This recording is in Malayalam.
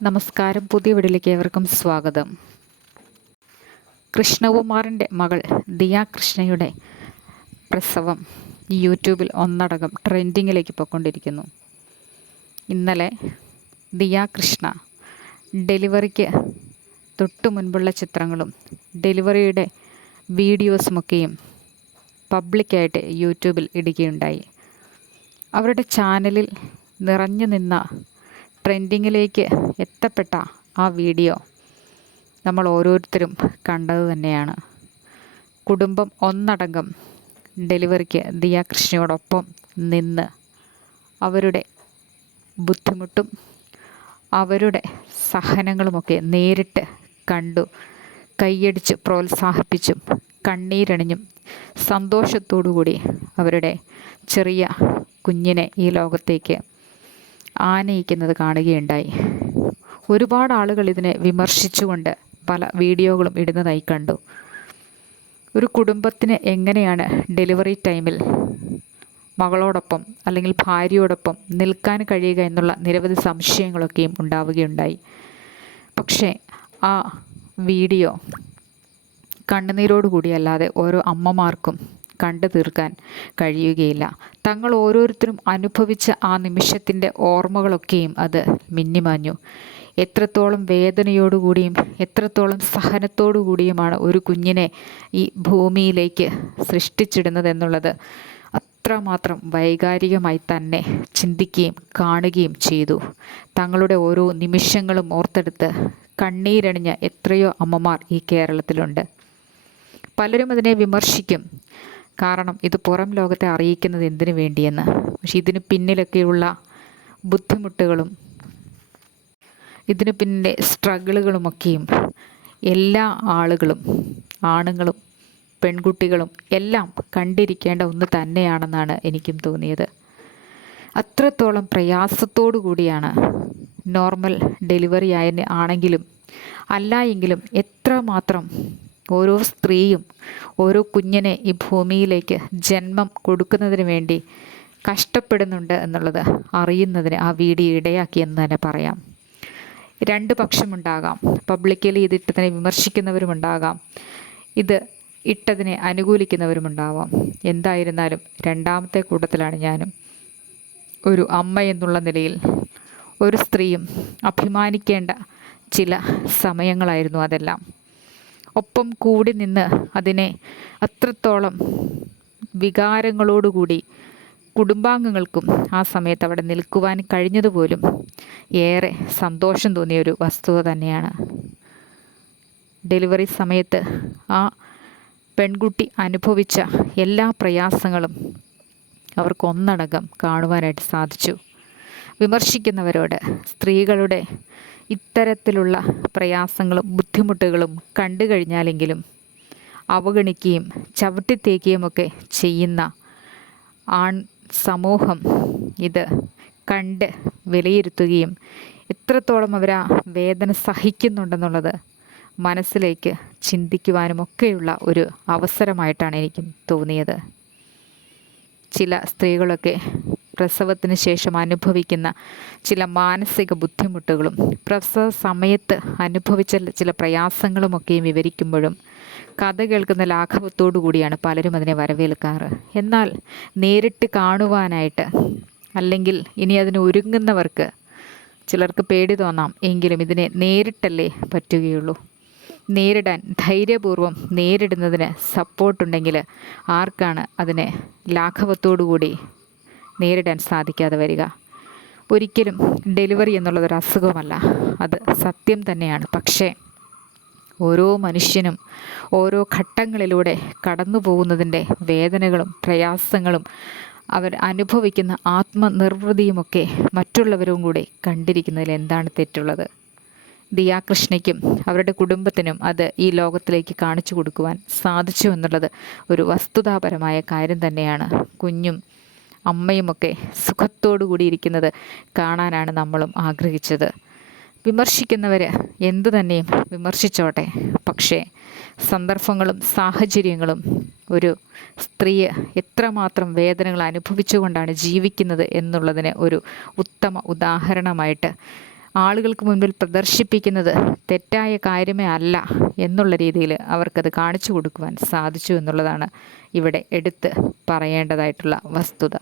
നമസ്കാരം. പുതിയ വീടിലേക്ക് ഏവർക്കും സ്വാഗതം. കൃഷ്ണകുമാറിന്റെ മകൾ ദിയ കൃഷ്ണയുടെ പ്രസവം യൂട്യൂബിൽ ഒന്നടങ്കം ട്രെൻഡിങ്ങിലേക്ക് പോയിക്കൊണ്ടിരിക്കുന്നു. ഇന്നലെ ദിയ കൃഷ്ണ ഡെലിവറിക്ക് തൊട്ടു മുൻപുള്ള ചിത്രങ്ങളും ഡെലിവറിയുടെ വീഡിയോസുമൊക്കെയും പബ്ലിക്കായിട്ട് യൂട്യൂബിൽ ഇടുകയുണ്ടായി. അവരുടെ ചാനലിൽ നിറഞ്ഞു നിന്ന ട്രെൻഡിങ്ങിലേക്ക് എത്തപ്പെട്ട ആ വീഡിയോ നമ്മൾ ഓരോരുത്തരും കണ്ടത് തന്നെയാണ്. കുടുംബം ഒന്നടങ്കം ഡെലിവറിക്ക് ദിയ കൃഷ്ണയോടൊപ്പം നിന്ന് അവരുടെ ബുദ്ധിമുട്ടും അവരുടെ സഹനങ്ങളുമൊക്കെ നേരിട്ട് കണ്ടു കൈയടിച്ച് പ്രോത്സാഹിപ്പിച്ചും കണ്ണീരണിഞ്ഞും സന്തോഷത്തോടു കൂടി അവരുടെ ചെറിയ കുഞ്ഞിനെ ഈ ലോകത്തേക്ക് ആനയിക്കുന്നത് കാണുകയുണ്ടായി. ഒരുപാട് ആളുകൾ ഇതിനെ വിമർശിച്ചുകൊണ്ട് പല വീഡിയോകളും ഇടുന്നതായി കണ്ടു. ഒരു കുടുംബത്തിന് എങ്ങനെയാണ് ഡെലിവറി ടൈമിൽ മകളോടൊപ്പം അല്ലെങ്കിൽ ഭാര്യയോടൊപ്പം നിൽക്കാൻ കഴിയുക എന്നുള്ള നിരവധി സംശയങ്ങളൊക്കെയും ഉണ്ടാവുകയുണ്ടായി. പക്ഷേ ആ വീഡിയോ കണ്ണുനീരോടുകൂടിയല്ലാതെ ഓരോ അമ്മമാർക്കും കണ്ടു തീർക്കാൻ കഴിയുകയില്ല. തങ്ങൾ ഓരോരുത്തരും അനുഭവിച്ച ആ നിമിഷത്തിന്റെ ഓർമ്മകളൊക്കെയും അത് മിന്നിമാഞ്ഞു. എത്രത്തോളം വേദനയോടുകൂടിയും എത്രത്തോളം സഹനത്തോടു കൂടിയുമാണ് ഒരു കുഞ്ഞിനെ ഈ ഭൂമിയിലേക്ക് സൃഷ്ടിച്ചിടുന്നത് എന്നുള്ളത് അത്രമാത്രം വൈകാരികമായി തന്നെ ചിന്തിക്കുകയും കാണുകയും ചെയ്തു. തങ്ങളുടെ ഓരോ നിമിഷങ്ങളും ഓർത്തെടുത്ത് കണ്ണീരണിഞ്ഞ എത്രയോ അമ്മമാർ ഈ കേരളത്തിലുണ്ട്. പലരും അതിനെ വിമർശിക്കും. കാരണം ഇത് പുറം ലോകത്തെ അറിയിക്കുന്നത് എന്തിനു വേണ്ടിയെന്ന്. പക്ഷെ ഇതിന് പിന്നിലൊക്കെയുള്ള ബുദ്ധിമുട്ടുകളും ഇതിന് പിന്നിലെ സ്ട്രഗിളുകളുമൊക്കെയും എല്ലാ ആളുകളും ആണുങ്ങളും പെൺകുട്ടികളും എല്ലാം കണ്ടിരിക്കേണ്ട ഒന്ന് തന്നെയാണെന്നാണ് എനിക്കും തോന്നിയത്. അത്രത്തോളം പ്രയാസത്തോടു കൂടിയാണ് നോർമൽ ഡെലിവറി ആയ ആണെങ്കിലും അല്ല എങ്കിലും എത്രമാത്രം ഓരോ സ്ത്രീയും ഓരോ കുഞ്ഞിനെ ഈ ഭൂമിയിലേക്ക് ജന്മം കൊടുക്കുന്നതിന് വേണ്ടി കഷ്ടപ്പെടുന്നുണ്ട് എന്നുള്ളത് അറിയുന്നതിന് ആ വീഡിയോ ഇടയാക്കിയെന്ന് തന്നെ പറയാം. രണ്ട് പക്ഷമുണ്ടാകാം. പബ്ലിക്കലി ഇത് ഇട്ടതിനെ വിമർശിക്കുന്നവരുമുണ്ടാകാം. ഇത് ഇട്ടതിനെ അനുകൂലിക്കുന്നവരുമുണ്ടാവാം. എന്തായിരുന്നാലും രണ്ടാമത്തെ കൂട്ടത്തിലാണ് ഞാനും. ഒരു അമ്മ എന്നുള്ള നിലയിൽ ഒരു സ്ത്രീയും അഭിമാനിക്കേണ്ട ചില സമയങ്ങളായിരുന്നു അതെല്ലാം. ഒപ്പം കൂടി നിന്ന് അതിനെ അത്രത്തോളം വികാരങ്ങളോടുകൂടി കുടുംബാംഗങ്ങൾക്കും ആ സമയത്ത് അവിടെ നിൽക്കുവാൻ കഴിഞ്ഞതുപോലും ഏറെ സന്തോഷം തോന്നിയ ഒരു വസ്തുത തന്നെയാണ്. ഡെലിവറി സമയത്ത് ആ പെൺകുട്ടി അനുഭവിച്ച എല്ലാ പ്രയാസങ്ങളും അവർക്കൊന്നടങ്കം കാണുവാനായിട്ട് സാധിച്ചു. വിമർശിക്കുന്നവരോട് സ്ത്രീകളുടെ ഇത്തരത്തിലുള്ള പ്രയാസങ്ങളും ബുദ്ധിമുട്ടുകളും കണ്ടു കഴിഞ്ഞാലെങ്കിലും അവഗണിക്കുകയും ചവിട്ടിത്തേക്കുകയുമൊക്കെ ചെയ്യുന്ന ആൺ സമൂഹം ഇത് കണ്ട് വിലയിരുത്തുകയും എത്രത്തോളം അവർ ആ വേദന സഹിക്കുന്നുണ്ടെന്നുള്ളത് മനസ്സിലേക്ക് ചിന്തിക്കുവാനും ഒക്കെയുള്ള ഒരു അവസരമായിട്ടാണ് എനിക്കും തോന്നിയത്. ചില സ്ത്രീകളൊക്കെ പ്രസവത്തിന് ശേഷം അനുഭവിക്കുന്ന ചില മാനസിക ബുദ്ധിമുട്ടുകളും പ്രസവ സമയത്ത് അനുഭവിച്ച ചില പ്രയാസങ്ങളുമൊക്കെയും വിവരിക്കുമ്പോഴും കഥ കേൾക്കുന്ന ലാഘവത്തോടു കൂടിയാണ് പലരും അതിനെ വരവേൽക്കാറ്. എന്നാൽ നേരിട്ട് കാണുവാനായിട്ട് അല്ലെങ്കിൽ ഇനി അതിന് ഒരുങ്ങുന്നവർക്ക് ചിലർക്ക് പേടി തോന്നാം എങ്കിലും ഇതിനെ നേരിട്ടല്ലേ പറ്റുകയുള്ളൂ. നേരിടാൻ ധൈര്യപൂർവം നേരിടുന്നതിന് സപ്പോർട്ടുണ്ടെങ്കിൽ ആർക്കാണ് അതിനെ ലാഘവത്തോടു കൂടി നേരിടാൻ സാധിക്കാതെ വരിക. ഒരിക്കലും ഡെലിവറി എന്നുള്ളതൊരു അസുഖമല്ല. അത് സത്യം തന്നെയാണ്. പക്ഷേ ഓരോ മനുഷ്യനും ഓരോ ഘട്ടങ്ങളിലൂടെ കടന്നു പോകുന്നതിന്റെ വേദനകളും പ്രയാസങ്ങളും അവർ അനുഭവിക്കുന്ന ആത്മനിർവൃതിയുമൊക്കെ മറ്റുള്ളവരും കൂടെ കണ്ടിരിക്കുന്നതിൽ എന്താണ് തെറ്റുള്ളത്? ദിയാകൃഷ്ണയ്ക്കും അവരുടെ കുടുംബത്തിനും അത് ഈ ലോകത്തിലേക്ക് കാണിച്ചു കൊടുക്കുവാൻ സാധിച്ചു എന്നുള്ളത് ഒരു വസ്തുതാപരമായ കാര്യം തന്നെയാണ്. കുഞ്ഞും അമ്മയുമൊക്കെ സുഖത്തോടു കൂടിയിരിക്കുന്നത് കാണാനാണ് നമ്മളും ആഗ്രഹിച്ചത്. വിമർശിക്കുന്നവർ എന്തു തന്നെയും വിമർശിച്ചോട്ടെ. പക്ഷേ സന്ദർഭങ്ങളും സാഹചര്യങ്ങളും ഒരു സ്ത്രീയെ എത്രമാത്രം വേദനകൾ അനുഭവിച്ചുകൊണ്ടാണ് ജീവിക്കുന്നത് എന്നുള്ളതിന് ഒരു ഉത്തമ ഉദാഹരണമായിട്ട് ആളുകൾക്ക് മുൻപിൽ പ്രദർശിപ്പിക്കുന്നത് തെറ്റായ കാര്യമേ അല്ല എന്നുള്ള രീതിയിൽ അവർക്കത് കാണിച്ചു കൊടുക്കുവാൻ സാധിച്ചു എന്നുള്ളതാണ് ഇവിടെ എടുത്ത് പറയേണ്ടതായിട്ടുള്ള വസ്തുത.